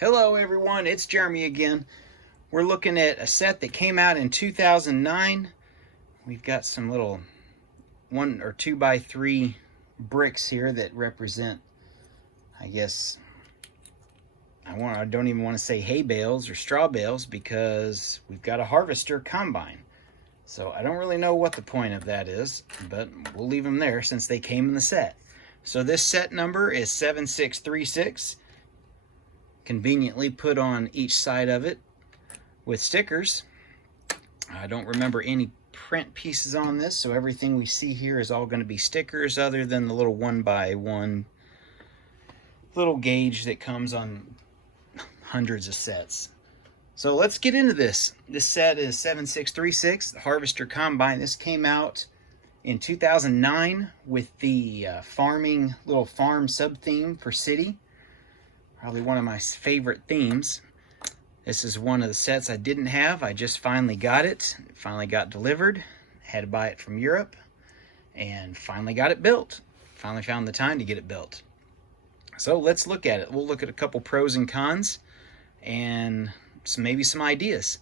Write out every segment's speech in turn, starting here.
Hello everyone, it's Jeremy again. We're looking at a set that came out in 2009. We've got some little 1 or 2 by 3 bricks here that represent, I guess, I don't even want to say hay bales or straw bales because we've got a harvester combine. So I don't really know what the point of that is, but we'll leave them there since they came in the set. So this set number is 7636. Conveniently put on each side of it with stickers. I don't remember any print pieces on this, so everything we see here is all going to be stickers other than the little 1 by 1 little gauge that comes on hundreds of sets. So let's get into this. This set is 7636, the Harvester Combine. This came out in 2009 with the little farm sub-theme for city. Probably one of my favorite themes. This is one of the sets I didn't have. I just finally got it. It finally got delivered. Had to buy it from Europe and finally got it built. Finally found the time to get it built. So let's look at it. We'll look at a couple pros and cons and maybe some ideas.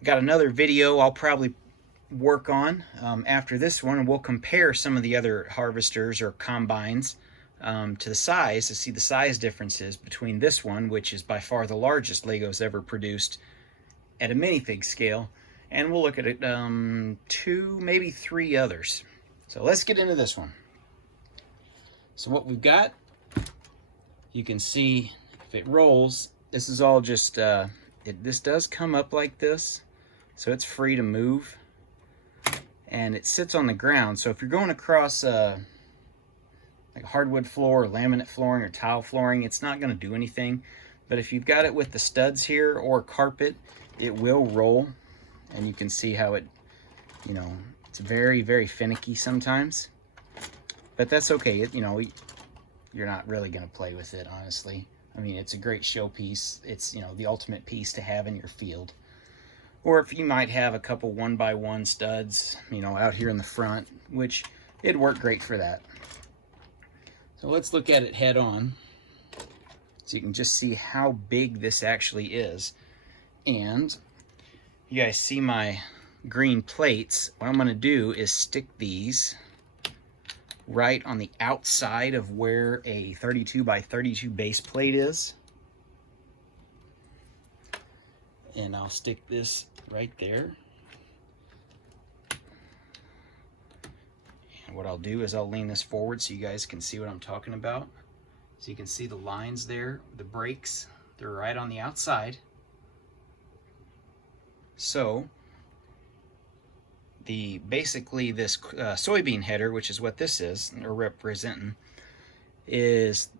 I got another video I'll probably work on after this one, and we'll compare some of the other harvesters or combines to the size, to see the size differences between this one, which is by far the largest Lego's ever produced at a minifig scale, and we'll look at it 2, maybe 3 others. So let's get into this one. So what we've got, you can see if it rolls, this is all just, this does come up like this, so it's free to move, and it sits on the ground. So if you're going across like hardwood floor or laminate flooring or tile flooring, it's not going to do anything. But if you've got it with the studs here or carpet, it will roll, and you can see how it, it's very, very finicky sometimes, but that's okay. You're not really going to play with it, honestly. I mean, it's a great showpiece. It's, the ultimate piece to have in your field. Or if you might have a couple 1 by 1 studs, out here in the front, which it'd work great for that. So let's look at it head on so you can just see how big this actually is. And you guys see my green plates. What I'm going to do is stick these right on the outside of where a 32 by 32 base plate is. And I'll stick this right there. And what I'll do is I'll lean this forward so you guys can see what I'm talking about. So you can see the lines there, the breaks, they're right on the outside. So basically this soybean header, which is what this is, or representing, is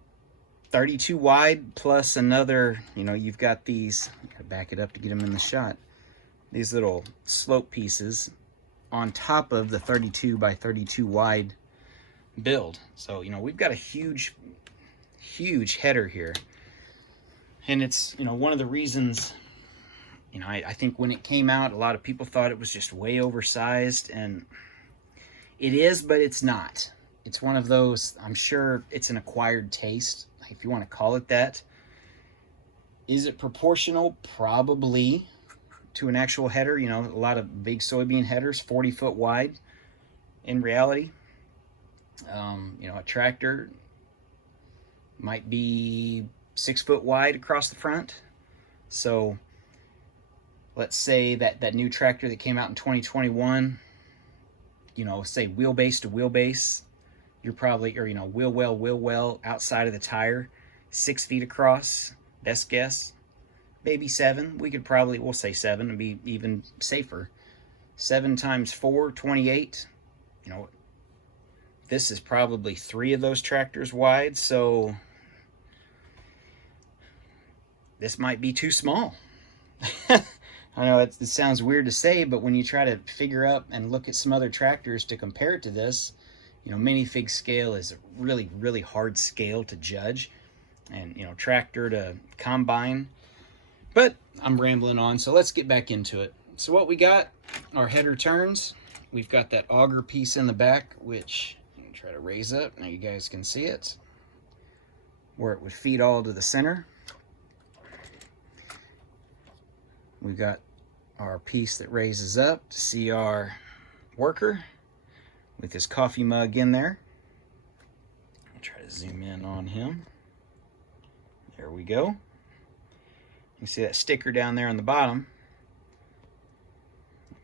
32 wide plus another, you've got these, gotta back it up to get them in the shot, these little slope pieces on top of the 32 by 32 wide build. So, we've got a huge header here. And it's, one of the reasons, I think when it came out, a lot of people thought it was just way oversized, and it is, but it's not. It's one of those, I'm sure it's an acquired taste, if you want to call it that. Is it proportional? Probably. To an actual header, a lot of big soybean headers, 40 foot wide in reality. A tractor might be 6 foot wide across the front. So let's say that new tractor that came out in 2021, say wheelbase to wheelbase, you're probably, or wheel well outside of the tire, 6 feet across, best guess. Maybe 7. We'll say 7 and be even safer. 7 times 4, 28. This is probably 3 of those tractors wide, so this might be too small. I know it sounds weird to say, but when you try to figure out and look at some other tractors to compare it to this, minifig scale is a really, really hard scale to judge. And, tractor to combine. But I'm rambling on, so let's get back into it. So what we got, our header turns. We've got that auger piece in the back, which I'm going to try to raise up. Now you guys can see it, where it would feed all to the center. We've got our piece that raises up to see our worker with his coffee mug in there. I'll try to zoom in on him. There we go. You see that sticker down there on the bottom.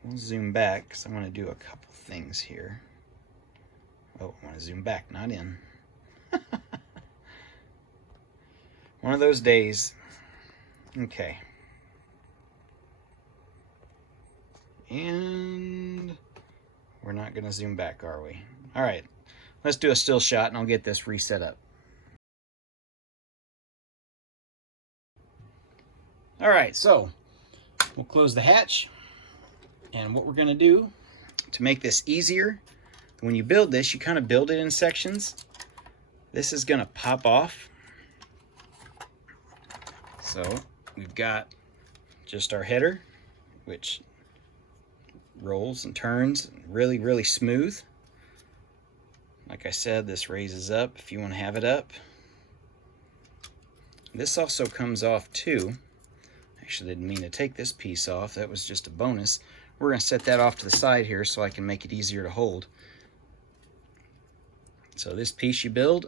We'll zoom back because I want to do a couple things here. Oh, I want to zoom back, not in. One of those days. Okay. And we're not going to zoom back, are we? All right. Let's do a still shot and I'll get this reset up. All right, so we'll close the hatch. And what we're going to do to make this easier, when you build this, you kind of build it in sections. This is going to pop off. So we've got just our header, which rolls and turns really, really smooth. Like I said, this raises up if you want to have it up. This also comes off too. Actually, didn't mean to take this piece off. That was just a bonus. We're going to set that off to the side here so I can make it easier to hold. So this piece you build,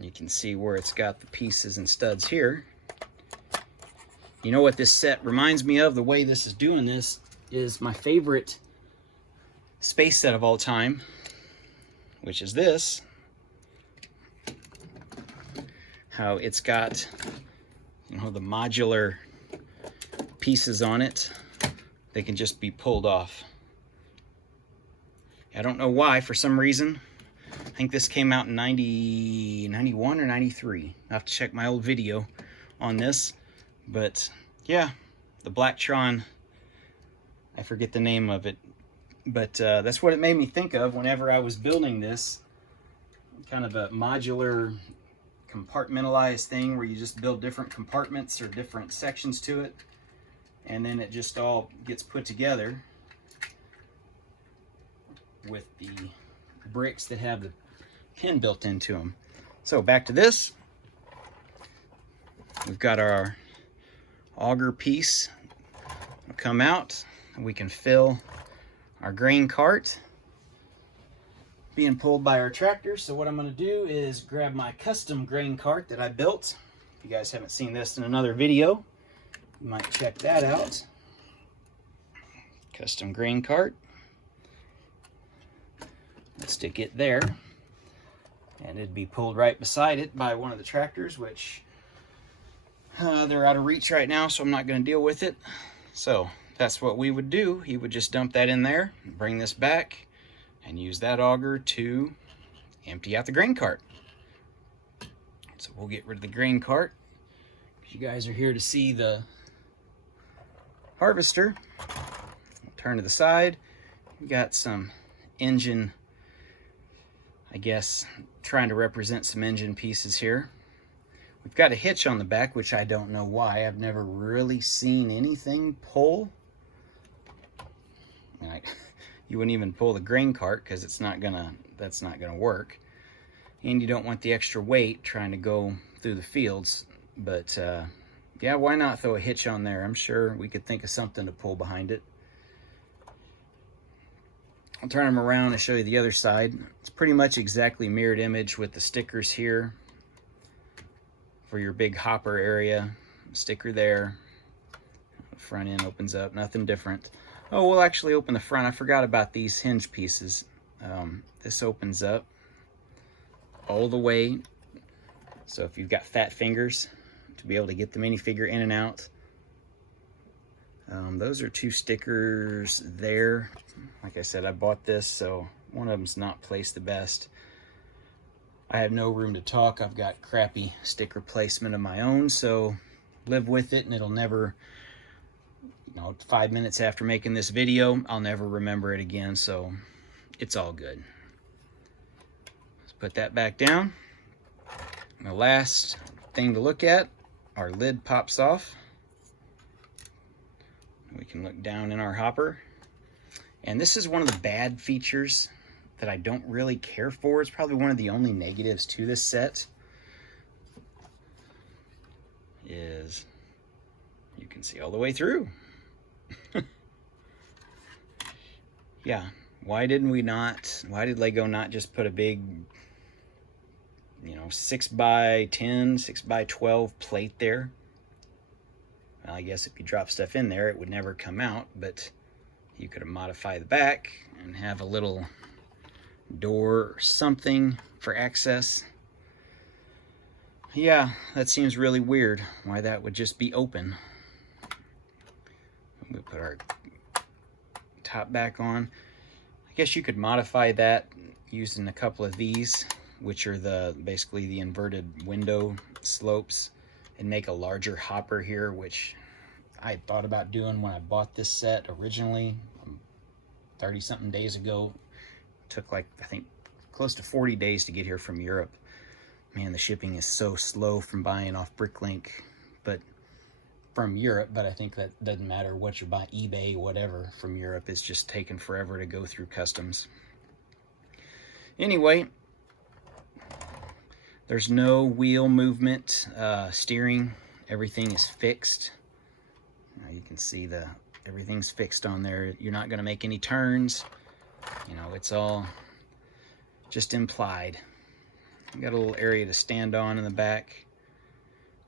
you can see where it's got the pieces and studs here. You know what this set reminds me of? The way this is doing this is my favorite space set of all time, which is this. How it's got, you know, the modular pieces on it. They can just be pulled off. I don't know why, for some reason. I think this came out in 91 or 93. I have to check my old video on this. But yeah, the Blacktron, I forget the name of it. But that's what it made me think of whenever I was building this. Kind of a modular, compartmentalized thing where you just build different compartments or different sections to it. And then it just all gets put together with the bricks that have the pin built into them. So back to this. We've got our auger piece come out, and we can fill our grain cart being pulled by our tractor. So what I'm going to do is grab my custom grain cart that I built. If you guys haven't seen this in another video, you might check that out. Custom grain cart. Let's stick it there, and it'd be pulled right beside it by one of the tractors, which they're out of reach right now, so I'm not going to deal with it. So that's what we would do. He would just dump that in there, bring this back, and use that auger to empty out the grain cart. So we'll get rid of the grain cart. You guys are here to see the harvester. Turn to the side. We got some engine, I guess, trying to represent some engine pieces here. We've got a hitch on the back, which I don't know why. I've never really seen anything pull. And you wouldn't even pull the grain cart because that's not gonna work. And you don't want the extra weight trying to go through the fields. But yeah, why not throw a hitch on there? I'm sure we could think of something to pull behind it. I'll turn them around and show you the other side. It's pretty much exactly mirrored image with the stickers here for your big hopper area. Sticker there. The front end opens up, nothing different. Oh, we'll actually open the front. I forgot about these hinge pieces. This opens up all the way. So if you've got fat fingers, to be able to get the minifigure in and out. Those are two stickers there. Like I said, I bought this, so one of them's not placed the best. I have no room to talk. I've got crappy sticker placement of my own, so live with it, and it'll never, 5 minutes after making this video, I'll never remember it again, so it's all good. Let's put that back down. And the last thing to look at, our lid pops off. We can look down in our hopper. And this is one of the bad features that I don't really care for. It's probably one of the only negatives to this set. You can see all the way through. Yeah, why did Lego not just put a big, 6x10, 6x12 plate there? Well, I guess if you drop stuff in there, it would never come out, but you could have modified the back and have a little door or something for access. Yeah, that seems really weird, why that would just be open. We'll put our top back on. I guess you could modify that using a couple of these, which are basically the inverted window slopes, and make a larger hopper here, which I thought about doing when I bought this set originally 30 something days ago. It took like, I think, close to 40 days to get here from Europe. Man, the shipping is so slow from buying off Bricklink, but from Europe, but I think that doesn't matter what you're buying, eBay, whatever, from Europe. It's just taking forever to go through customs. Anyway, there's no wheel movement, steering, everything is fixed. Now you can see everything's fixed on there. You're not going to make any turns. It's all just implied. You got a little area to stand on in the back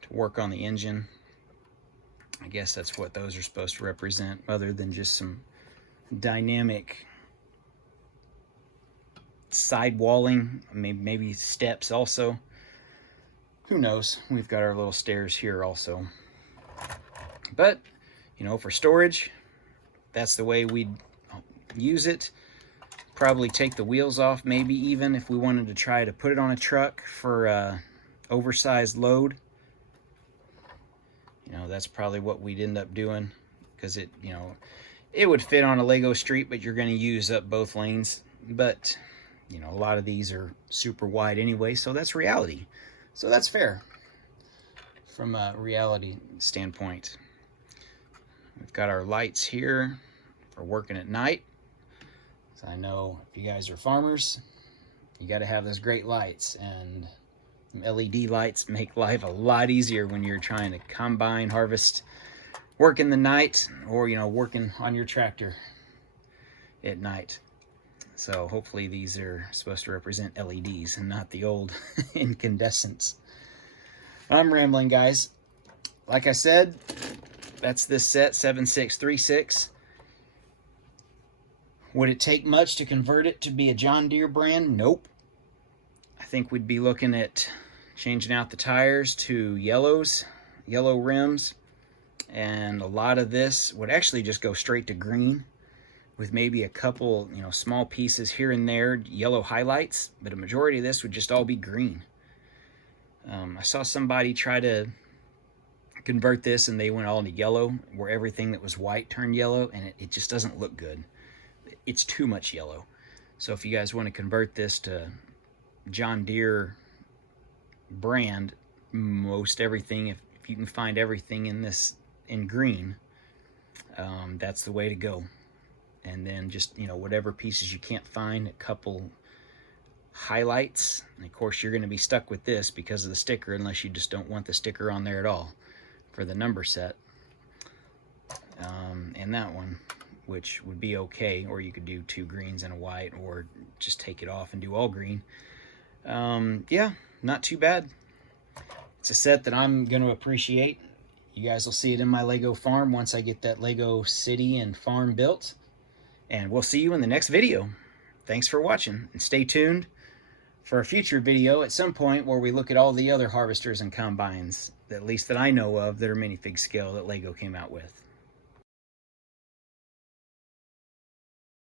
to work on the engine. I guess that's what those are supposed to represent, other than just some dynamic sidewalling, maybe steps also. Who knows? We've got our little stairs here also. But, for storage, that's the way we'd use it. Probably take the wheels off, maybe even if we wanted to try to put it on a truck for oversized load. That's probably what we'd end up doing, because it would fit on a Lego street, but you're going to use up both lanes. But, a lot of these are super wide anyway, so that's reality. So that's fair from a reality standpoint. We've got our lights here for working at night. So I know if you guys are farmers, you got to have those great lights, and LED lights make life a lot easier when you're trying to combine, harvest, work in the night, or working on your tractor at night. So hopefully these are supposed to represent LEDs and not the old incandescents. I'm rambling, guys. Like I said, that's this set, 7636. Would it take much to convert it to be a John Deere brand? Nope. I think we'd be looking at changing out the tires to yellow rims, and a lot of this would actually just go straight to green, with maybe a couple, small pieces here and there, yellow highlights, but a majority of this would just all be green. I saw somebody try to convert this, and they went all into yellow, where everything that was white turned yellow, and it just doesn't look good. It's too much yellow. So if you guys want to convert this to John Deere brand, most everything, if you can find everything in this in green, that's the way to go. And then just whatever pieces you can't find, a couple highlights, and of course you're going to be stuck with this because of the sticker, unless you just don't want the sticker on there at all for the number set. And that one, which would be okay, or you could do 2 greens and a white, or just take it off and do all green. Yeah, not too bad. It's a set that I'm going to appreciate. You guys will see it in my Lego farm once I get that Lego city and farm built. And we'll see you in the next video. Thanks for watching, and stay tuned for a future video at some point where we look at all the other harvesters and combines, at least that I know of, that are minifig scale that Lego came out with.